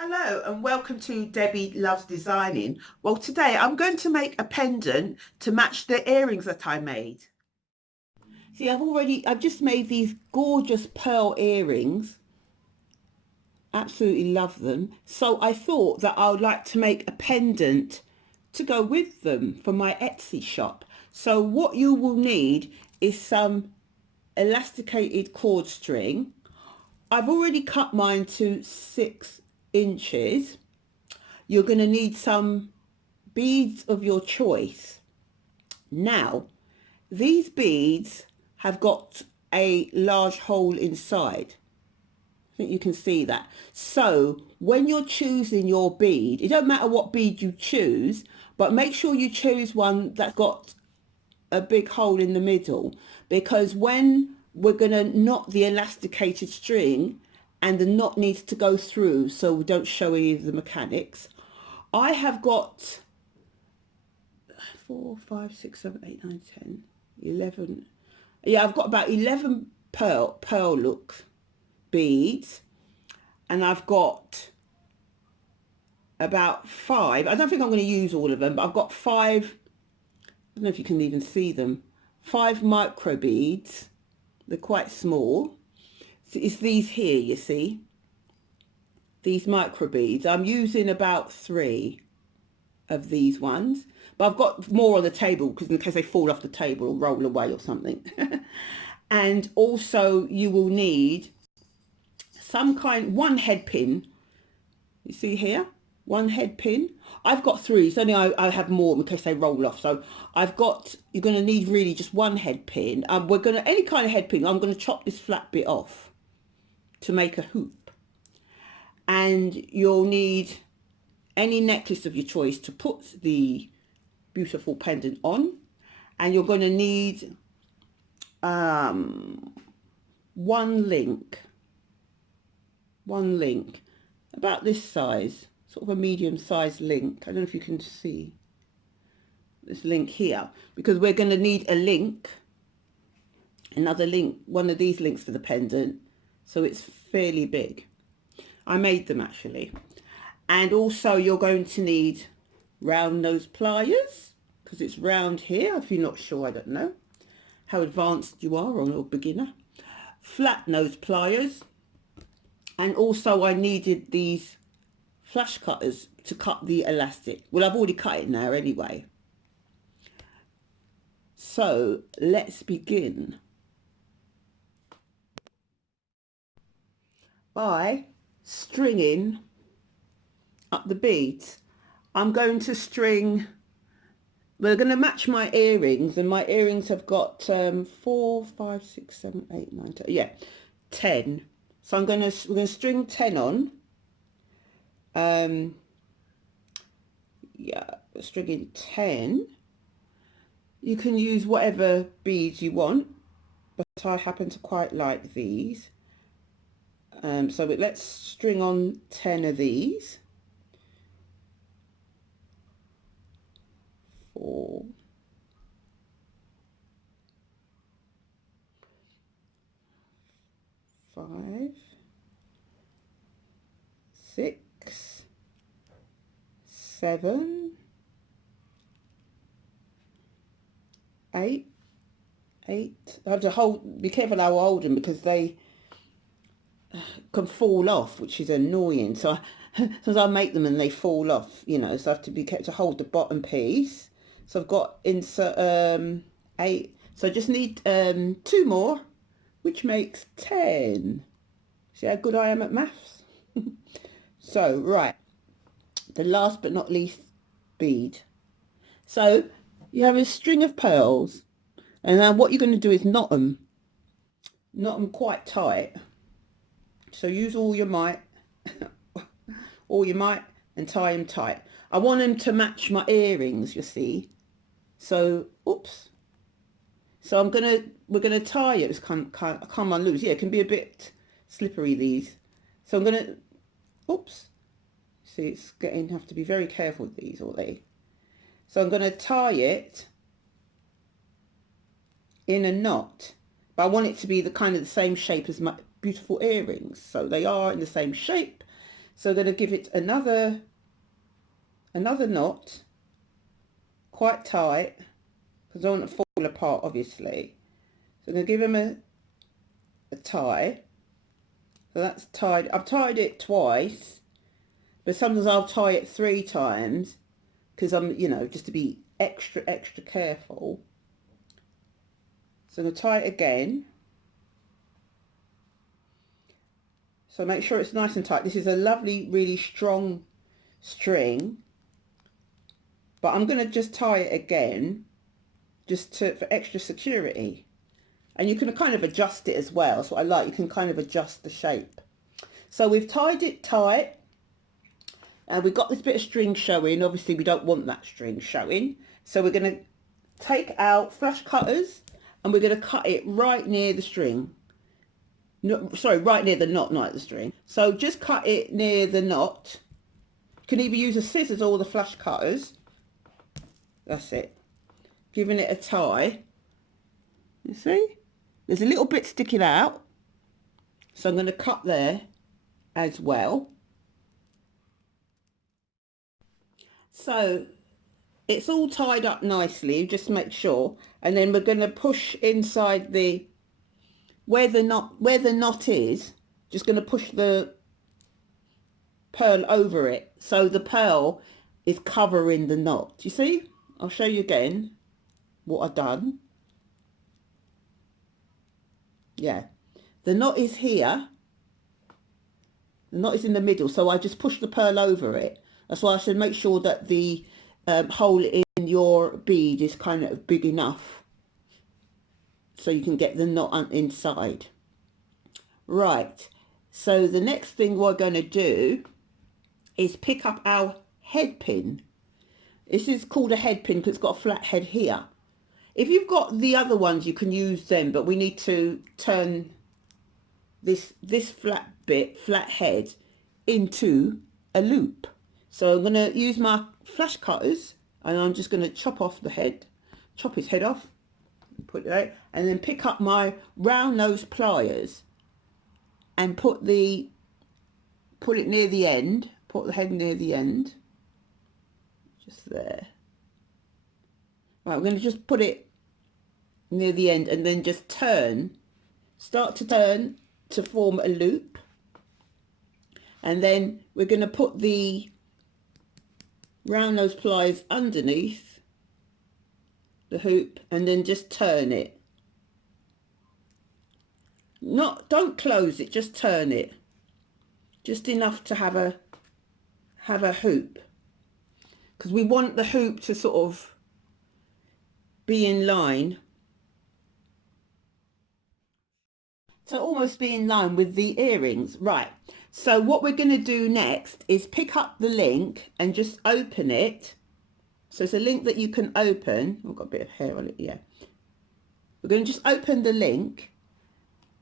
Hello and welcome to Debbie Loves Designing. Well, today I'm going to make a pendant to match the earrings that I made. See, I've just made these gorgeous pearl earrings. Absolutely love them. So I thought that I would like to make a pendant to go with them for my Etsy shop. So what you will need is some elasticated cord string. I've already cut mine to 6 inches. You're going to need some beads of your choice. Now, these beads have got a large hole inside. I think you can see that. So when you're choosing your bead, it don't matter what bead you choose, but make sure you choose one that's got a big hole in the middle, because when we're going to knot the elasticated string and the knot needs to go through so we don't show any of the mechanics, I have got 4, 5, 6, 7, 8, 9, 10, 11. Yeah, I've got about 11 pearl look beads, and I've got about 5. I don't think I'm going to use all of them, but I've got 5. I don't know if you can even see them. 5 micro beads. They're quite small. It's these here, you see. These micro beads. I'm using about 3 of these ones, but I've got more on the table because in case they fall off the table or roll away or something. And also you will need one head pin. You see here, one head pin. I've got 3, so only I have more in case they roll off. So you're going to need really just one head pin. Any kind of head pin, I'm going to chop this flat bit off to make a hoop. And you'll need any necklace of your choice to put the beautiful pendant on. And you're going to need one link about this size, sort of a medium-sized link. I don't know if you can see this link here, because we're going to need a link, another link, one of these links for the pendant, so it's fairly big. I made them actually. And also you're going to need round nose pliers, because it's round here. If you're not sure, I don't know how advanced you are or beginner. Flat nose pliers. And also I needed these flash cutters to cut the elastic. Well, I've already cut it now anyway. So let's begin by stringing up the beads. I'm going to we're going to match my earrings, and my earrings have got 4, 5, 6, 7, 8, 9, 10, yeah, 10. So we're going to string 10 on. Yeah, stringing 10. You can use whatever beads you want, but I happen to quite like these. So let's string on 10 of these. 4, 5, 6, 7, 8. I have to be careful how I hold them because they can fall off, which is annoying. So sometimes I make them and they fall off, so I have to be kept to hold the bottom piece. So I've got insert 8. So I just need 2 more, which makes 10. See how good I am at maths? So, right, the last but not least bead. So you have a string of pearls, and then what you're going to do is knot them quite tight. So use all your might, and tie them tight. I want them to match my earrings, you see. So, oops. So we're gonna tie it. It's come unloose. Yeah, it can be a bit slippery, these. So I'm gonna, oops. See, have to be very careful with these, or they. So I'm gonna tie it in a knot, but I want it to be the same shape as my beautiful earrings. So they are in the same shape. So we're going to give it another knot, quite tight, because I don't want to fall apart, obviously. So I'm going to give him a tie. So that's tied. I've tied it twice, but sometimes I'll tie it 3 times because I'm, you know, just to be extra careful. So I'm going to tie it again. So make sure it's nice and tight. This is a lovely, really strong string, but I'm going to just tie it again just for extra security. And you can kind of adjust it as well. That's what I like. You can kind of adjust the shape. So we've tied it tight. And we've got this bit of string showing. Obviously, we don't want that string showing. So we're going to take out flash cutters and we're going to cut it right near the string. No, sorry, right near the knot, not the string. So just cut it near the knot. You can either use the scissors or the flash cutters. That's it. Giving it a tie. You see? There's a little bit sticking out. So I'm going to cut there as well. So it's all tied up nicely, just make sure. And then we're going to push inside where the knot is, just going to push the pearl over it. So the pearl is covering the knot. You see? I'll show you again what I've done. Yeah. The knot is here. The knot is in the middle. So I just push the pearl over it. That's why I said make sure that the hole in your bead is kind of big enough so you can get the knot inside. Right, so the next thing we're going to do is pick up our head pin. This is called a head pin because it's got a flat head here. If you've got the other ones, you can use them, but we need to turn this flat head into a loop. So I'm going to use my flash cutters and I'm just going to chop his head off, put it out, and then pick up my round nose pliers and put it near the end, put the head near the end, just there. Right, we're going to just put it near the end and then just start to turn to form a loop. And then we're going to put the round nose pliers underneath the hoop and then just turn it. Don't close it, just turn it. Just enough to have a hoop. Because we want the hoop to sort of be in line. To almost be in line with the earrings. Right. So what we're going to do next is pick up the link and just open it. So it's a link that you can open. I've got a bit of hair on it, yeah. We're going to just open the link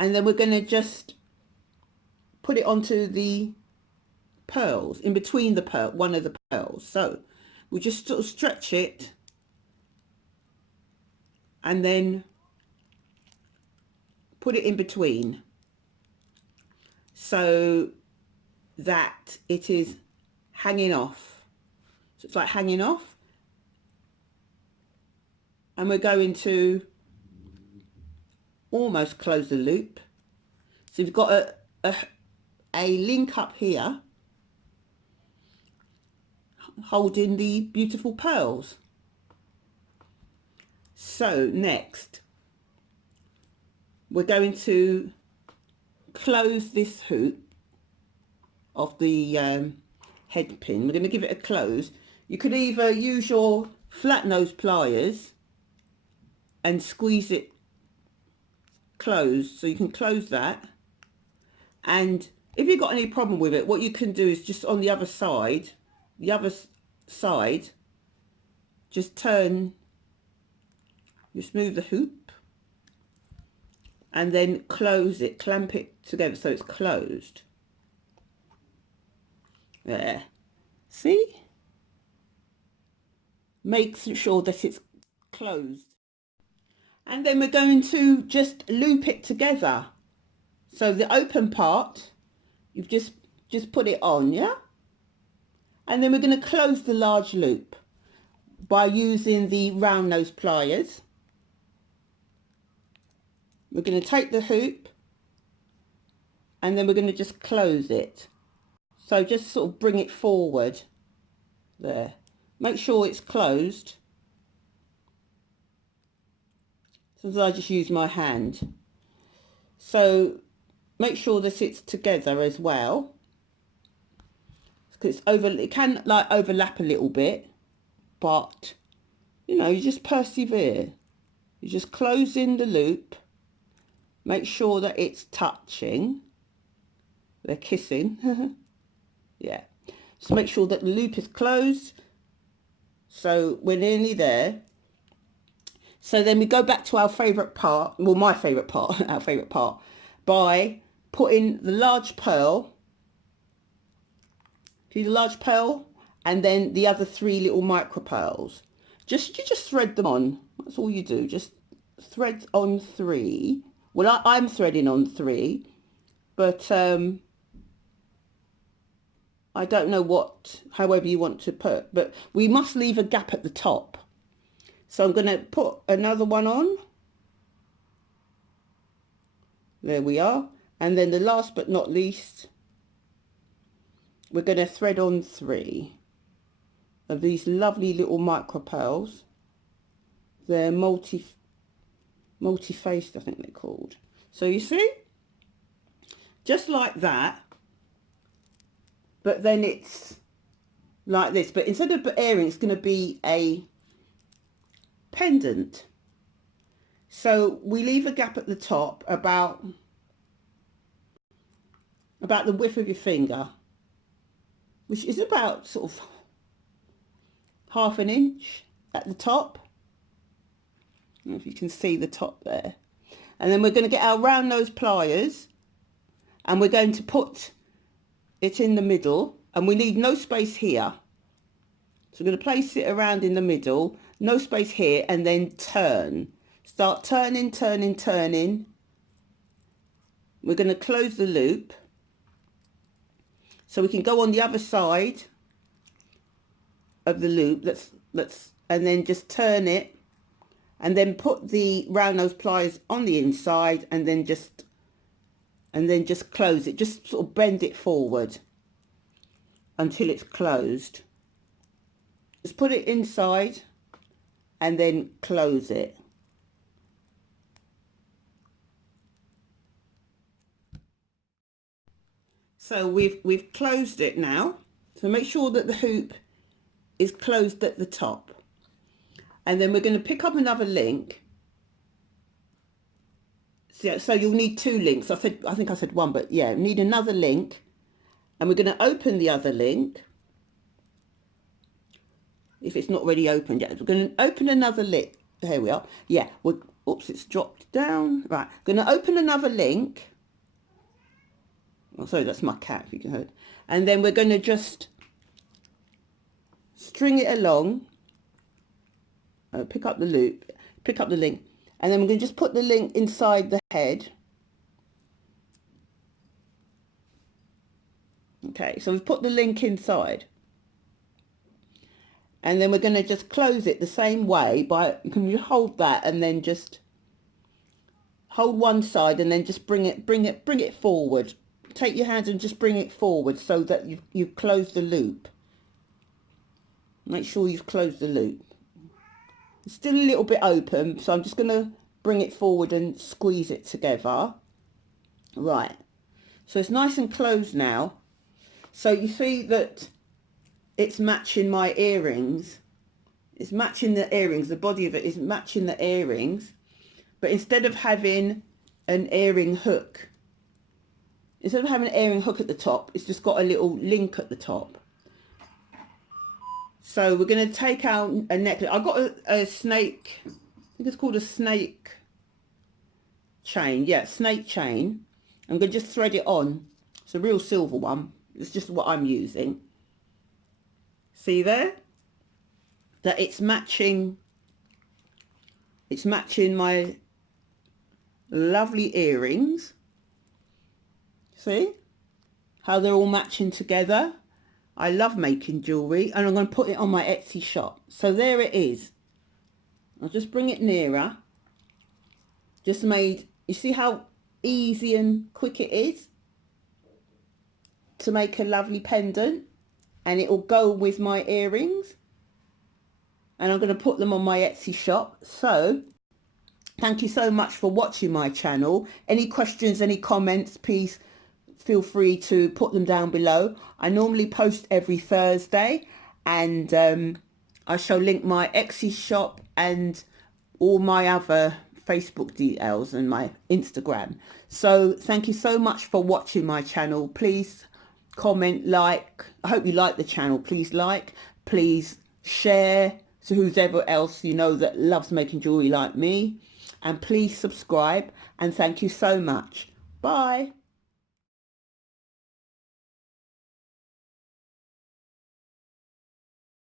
and then we're going to just put it onto the pearls, in between one of the pearls. So we just sort of stretch it and then put it in between so that it is hanging off. So it's like hanging off, and we're going to almost close the loop. So you've got a link up here holding the beautiful pearls. So next we're going to close this hoop of the head pin. We're going to give it a close. You could either use your flat nose pliers and squeeze it closed, so you can close that. And if you've got any problem with it, what you can do is just on the other side, just move the hoop and then close it, clamp it together so it's closed. There. See? Make sure that it's closed. And then we're going to just loop it together. So the open part, you've just just put it on, yeah? And then we're going to close the large loop by using the round nose pliers. We're going to take the hoop and then we're going to just close it. So just sort of bring it forward there. Make sure it's closed. Sometimes I just use my hand. So make sure that it's together as well. Because it can like overlap a little bit, but you know, you just persevere. You just close in the loop. Make sure that it's touching. They're kissing. Yeah. Just make sure that the loop is closed. So we're nearly there. So then we go back to our favourite part, well, my favourite part, our favourite part, by putting the large pearl, see the large pearl, and then the other 3 little micro pearls. You just thread them on. That's all you do. Just thread on 3. Well, I'm threading on 3, but I don't know however you want to put, but we must leave a gap at the top. So I'm going to put another one on. There we are. And then the last but not least, we're going to thread on 3 of these lovely little micro pearls. They're multi-faced, I think they're called. So you see, just like that, but then it's like this. But instead of an earring, it's going to be a pendant. So we leave a gap at the top about the width of your finger, which is about sort of ½ an inch at the top. I don't know if you can see the top there. And then we're going to get our round nose pliers and we're going to put it in the middle, and we leave no space here. So we're going to place it around in the middle, no space here, and then turn. Start turning, turning, turning. We're going to close the loop so we can go on the other side of the loop. And then just turn it, and then put the round nose pliers on the inside, and then just close it. Just sort of bend it forward until it's closed. Just put it inside and then close it. So we've closed it now. So make sure that the hoop is closed at the top. And then we're going to pick up another link. So you'll need 2 links. I think I said 1, but yeah, need another link. And we're going to open the other link. If it's not already opened yet, we're going to open another link. Here we are. Yeah. Oops, it's dropped down. Right. Going to open another link. Oh, sorry, that's my cat, if you can hear it. And then we're going to just string it along. Pick up the loop. Pick up the link. And then we're going to just put the link inside the head. Okay, so we've put the link inside. And then we're going to just close it the same way you can hold that and then just hold one side and then just bring it forward. Take your hand and just bring it forward so that you've closed the loop. Make sure you've closed the loop. It's still a little bit open, so I'm just going to bring it forward and squeeze it together. Right, so it's nice and closed now. So you see that it's matching my earrings. It's matching the earrings. The body of it is matching the earrings. But instead of having an earring hook, at the top, it's just got a little link at the top. So we're going to take out a necklace. I've got a snake, I think it's called a snake chain. Yeah, snake chain. I'm going to just thread it on. It's a real silver one. It's just what I'm using. See there? That it's matching my lovely earrings. See? how they're all matching together. I love making jewellery, and I'm going to put it on my Etsy shop. So there it is. I'll just bring it nearer. Just made, you see how easy and quick it is to make a lovely pendant, and it will go with my earrings, and I'm going to put them on my Etsy shop. So thank you so much for watching my channel. Any questions, any comments, please feel free to put them down below. I normally post every Thursday, and I shall link my Etsy shop and all my other Facebook details and my Instagram. So thank you so much for watching my channel. Please comment, like. I hope you like the channel. Please like, please share to whoever else you know that loves making jewelry like me, and please subscribe, and thank you so much. Bye.